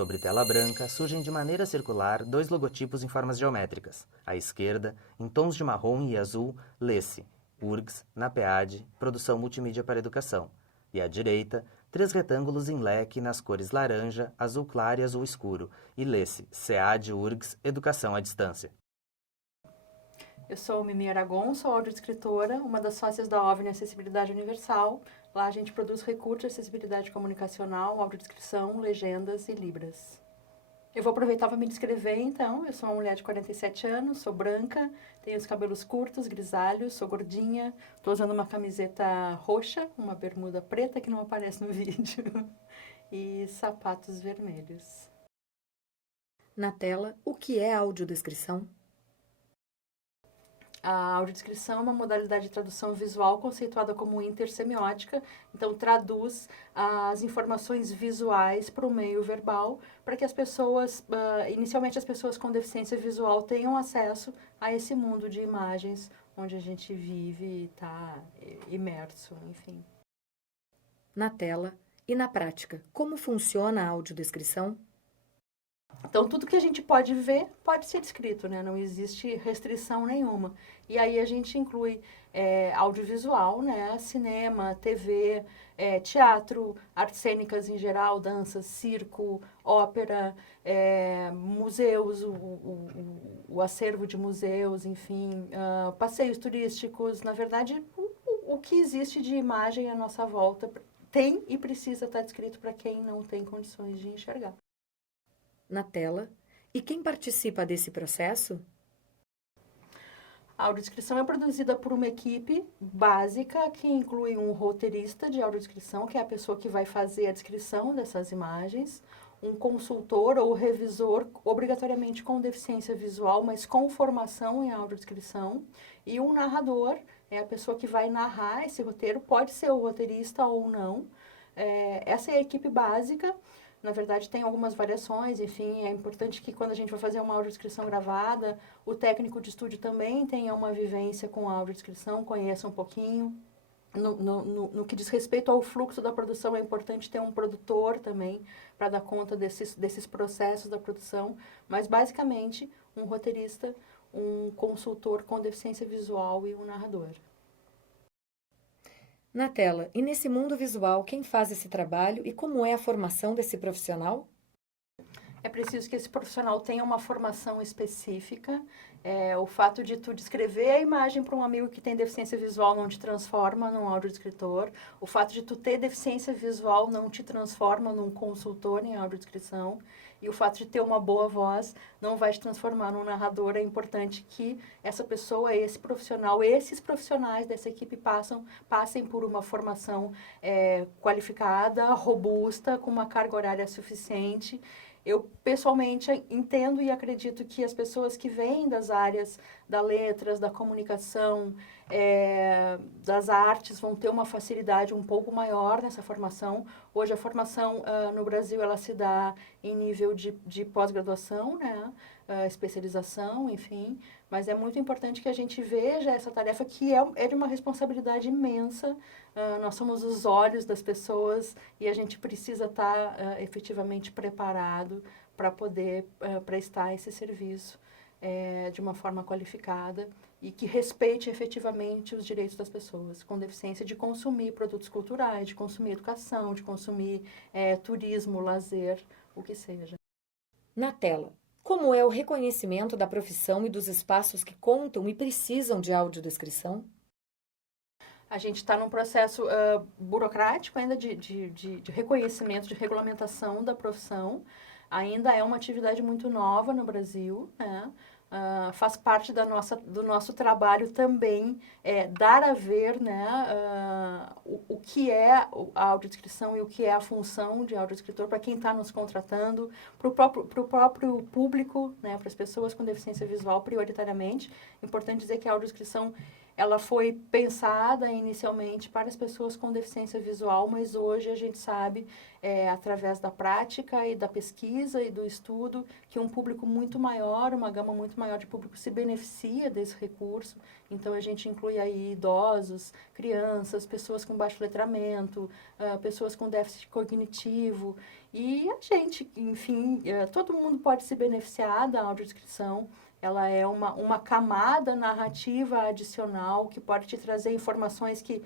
Sobre tela branca, surgem de maneira circular 2 logotipos em formas geométricas. À esquerda, em tons de marrom e azul, lê-se URGS, NAPEAD, Produção Multimídia para Educação. E à direita, 3 retângulos em leque nas cores laranja, azul claro e azul escuro, e lê-se SEAD URGS, Educação à Distância. Eu sou Mimi Aragon, sou audiodescritora, uma das sócias da OVNI Acessibilidade Universal. Lá a gente produz recursos de acessibilidade comunicacional, audiodescrição, legendas e libras. Eu vou aproveitar para me descrever, então. Eu sou uma mulher de 47 anos, sou branca, tenho os cabelos curtos, grisalhos, sou gordinha, estou usando uma camiseta roxa, uma bermuda preta que não aparece no vídeo, e sapatos vermelhos. Na tela, o que é audiodescrição? A audiodescrição é uma modalidade de tradução visual conceituada como intersemiótica, então traduz as informações visuais para o meio verbal, para que as pessoas, inicialmente as pessoas com deficiência visual tenham acesso a esse mundo de imagens onde a gente vive e está imerso, enfim. Na tela e na prática, como funciona a audiodescrição? Então, tudo que a gente pode ver pode ser descrito, né? Não existe restrição nenhuma. E aí a gente inclui audiovisual, né? Cinema, TV, teatro, artes cênicas em geral, dança, circo, ópera, museus, o acervo de museus, enfim, passeios turísticos. Na verdade, o que existe de imagem à nossa volta tem e precisa estar descrito para quem não tem condições de enxergar. Na tela. E quem participa desse processo? A audiodescrição é produzida por uma equipe básica que inclui um roteirista de audiodescrição, que é a pessoa que vai fazer a descrição dessas imagens, um consultor ou revisor, obrigatoriamente com deficiência visual, mas com formação em audiodescrição, e um narrador, é a pessoa que vai narrar esse roteiro, pode ser o roteirista ou não. Essa é a equipe básica. Na verdade, tem algumas variações, enfim, é importante que quando a gente vai fazer uma audiodescrição gravada, o técnico de estúdio também tenha uma vivência com a audiodescrição, conheça um pouquinho. No que diz respeito ao fluxo da produção, é importante ter um produtor também para dar conta desses processos da produção, mas basicamente um roteirista, um consultor com deficiência visual e um narrador. Na tela e nesse mundo visual, quem faz esse trabalho e como é a formação desse profissional? É preciso que esse profissional tenha uma formação específica. O fato de tu descrever a imagem para um amigo que tem deficiência visual não te transforma num audiodescritor. O fato de tu ter deficiência visual não te transforma num consultor em audiodescrição. E o fato de ter uma boa voz não vai te transformar num narrador. É importante que essa pessoa, esse profissional, esses profissionais dessa equipe passem por uma formação qualificada, robusta, com uma carga horária suficiente. Eu, pessoalmente, entendo e acredito que as pessoas que vêm das áreas da letras, da comunicação, das artes, vão ter uma facilidade um pouco maior nessa formação. Hoje, a formação no Brasil, ela se dá em nível de pós-graduação, né? Especialização, enfim. Mas é muito importante que a gente veja essa tarefa, que é de uma responsabilidade imensa. Nós somos os olhos das pessoas e a gente precisa estar efetivamente preparado para poder prestar esse serviço de uma forma qualificada e que respeite efetivamente os direitos das pessoas com deficiência de consumir produtos culturais, de consumir educação, de consumir turismo, lazer, o que seja. Na tela, como é o reconhecimento da profissão e dos espaços que contam e precisam de audiodescrição? A gente está num processo burocrático ainda de reconhecimento, de regulamentação da profissão. Ainda é uma atividade muito nova no Brasil, né? Faz parte do nosso trabalho também dar a ver, né, o que é a audiodescrição e o que é a função de audiodescritor para quem está nos contratando, para o próprio público, né, para as pessoas com deficiência visual prioritariamente. É importante dizer que a audiodescrição ela foi pensada inicialmente para as pessoas com deficiência visual, mas hoje a gente sabe, através da prática e da pesquisa e do estudo, que um público muito maior, uma gama muito maior de público se beneficia desse recurso. Então, a gente inclui aí idosos, crianças, pessoas com baixo letramento, pessoas com déficit cognitivo, e a gente, enfim, todo mundo pode se beneficiar da audiodescrição. Ela é uma camada narrativa adicional que pode te trazer informações que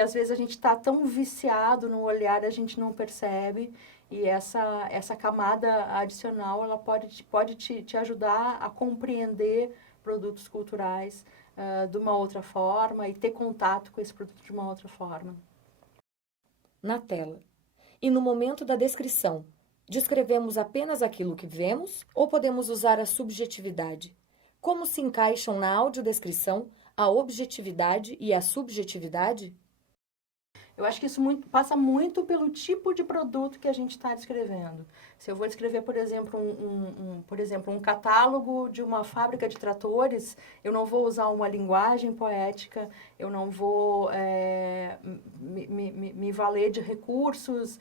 às vezes a gente está tão viciado no olhar, a gente não percebe. E essa camada adicional, ela pode te ajudar a compreender produtos culturais de uma outra forma e ter contato com esse produto de uma outra forma. Na tela. E no momento da descrição, descrevemos apenas aquilo que vemos ou podemos usar a subjetividade? Como se encaixam na audiodescrição a objetividade e a subjetividade? Eu acho que isso passa muito pelo tipo de produto que a gente está descrevendo. Se eu vou descrever, por exemplo, um catálogo de uma fábrica de tratores, eu não vou usar uma linguagem poética, eu não vou me valer de recursos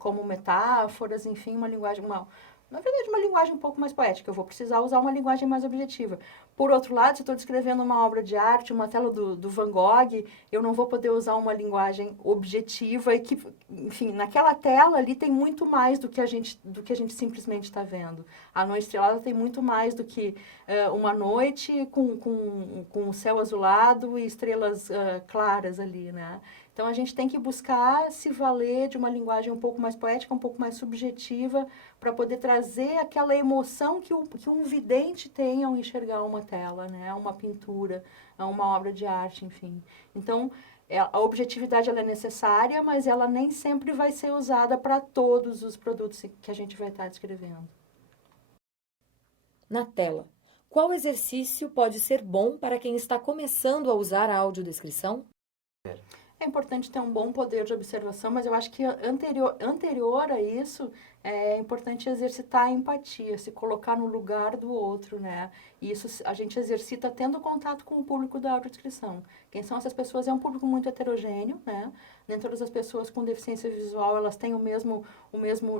como metáforas, enfim, na verdade, uma linguagem um pouco mais poética. Eu vou precisar usar uma linguagem mais objetiva. Por outro lado, se eu estou descrevendo uma obra de arte, uma tela do Van Gogh, eu não vou poder usar uma linguagem objetiva e que, enfim, naquela tela ali tem muito mais do que a gente simplesmente está vendo. A Noite Estrelada tem muito mais do que uma noite com o céu azulado e estrelas claras ali, né? Então, a gente tem que buscar se valer de uma linguagem um pouco mais poética, um pouco mais subjetiva, para poder trazer aquela emoção que um vidente tem ao enxergar uma tela, né? Uma pintura, uma obra de arte, enfim. Então, a objetividade ela é necessária, mas ela nem sempre vai ser usada para todos os produtos que a gente vai estar descrevendo. Na tela. Qual exercício pode ser bom para quem está começando a usar a audiodescrição? É importante ter um bom poder de observação, mas eu acho que anterior a isso, é importante exercitar a empatia, se colocar no lugar do outro, né? E isso a gente exercita tendo contato com o público da audiodescrição. Quem são essas pessoas? É um público muito heterogêneo, né? Nem todas as pessoas com deficiência visual, elas têm o mesmo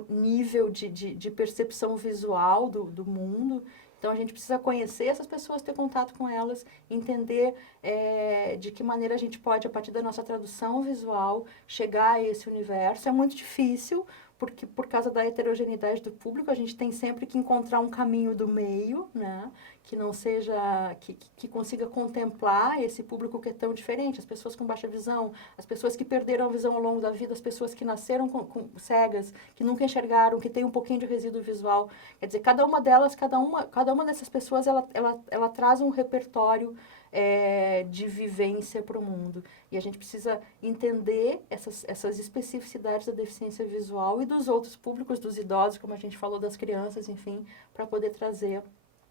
nível de percepção visual do mundo. Então, a gente precisa conhecer essas pessoas, ter contato com elas, entender de que maneira a gente pode, a partir da nossa tradução visual, chegar a esse universo. É muito difícil, porque por causa da heterogeneidade do público, a gente tem sempre que encontrar um caminho do meio, né? Que não seja, que consiga contemplar esse público que é tão diferente. As pessoas com baixa visão, as pessoas que perderam a visão ao longo da vida, as pessoas que nasceram com cegas, que nunca enxergaram, que tem um pouquinho de resíduo visual. Quer dizer, cada uma delas, cada uma dessas pessoas, ela traz um repertório de vivência para o mundo. E a gente precisa entender essas especificidades da deficiência visual e dos outros públicos, dos idosos, como a gente falou, das crianças, enfim, para poder trazer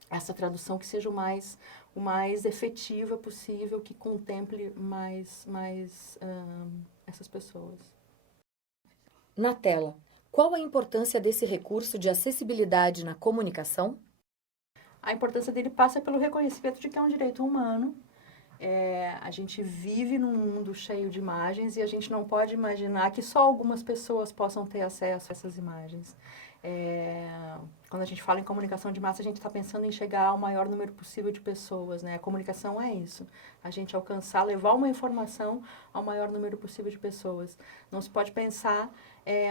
essa tradução que seja o mais efetiva possível, que contemple mais essas pessoas. Na tela. Qual a importância desse recurso de acessibilidade na comunicação? A importância dele passa pelo reconhecimento de que é um direito humano. A gente vive num mundo cheio de imagens e a gente não pode imaginar que só algumas pessoas possam ter acesso a essas imagens. Quando a gente fala em comunicação de massa, a gente está pensando em chegar ao maior número possível de pessoas, né? A comunicação é isso, a gente alcançar, levar uma informação ao maior número possível de pessoas. Não se pode pensar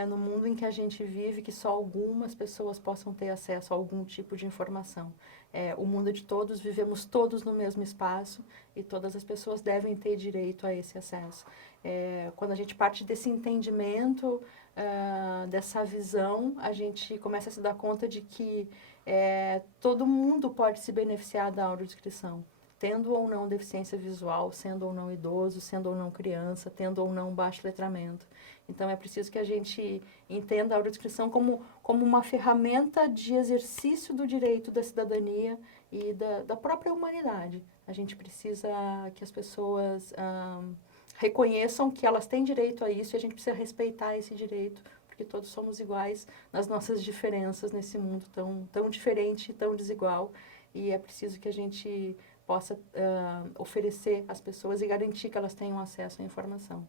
no mundo em que a gente vive que só algumas pessoas possam ter acesso a algum tipo de informação. O mundo é de todos, vivemos todos no mesmo espaço e todas as pessoas devem ter direito a esse acesso. Quando a gente parte desse entendimento, dessa visão, a gente começa a se dar conta de que todo mundo pode se beneficiar da audiodescrição, tendo ou não deficiência visual, sendo ou não idoso, sendo ou não criança, tendo ou não baixo letramento. Então, é preciso que a gente entenda a audiodescrição como uma ferramenta de exercício do direito da cidadania e da própria humanidade. A gente precisa que as pessoas reconheçam que elas têm direito a isso e a gente precisa respeitar esse direito, porque todos somos iguais nas nossas diferenças nesse mundo tão diferente e tão desigual. E é preciso que a gente possa oferecer às pessoas e garantir que elas tenham acesso à informação.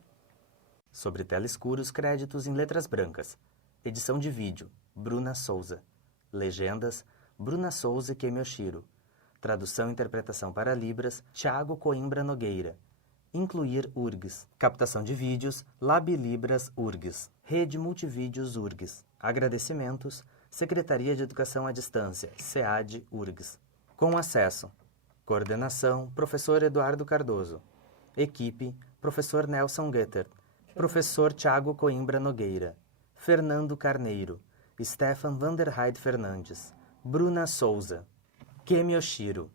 Sobre telescuros, créditos em letras brancas. Edição de vídeo, Bruna Souza. Legendas, Bruna Souza e Kemioshiro. Tradução e interpretação para Libras, Thiago Coimbra Nogueira. Incluir URGS. Captação de vídeos, Lab Libras URGS. Rede Multivídeos URGS. Agradecimentos, Secretaria de Educação à Distância, SEAD URGS. Com acesso. Coordenação, Professor Eduardo Cardoso. Equipe, Professor Nelson Guetter. Professor Thiago Coimbra Nogueira. Fernando Carneiro. Stefan Vanderheide Fernandes. Bruna Souza. Kemioshiro.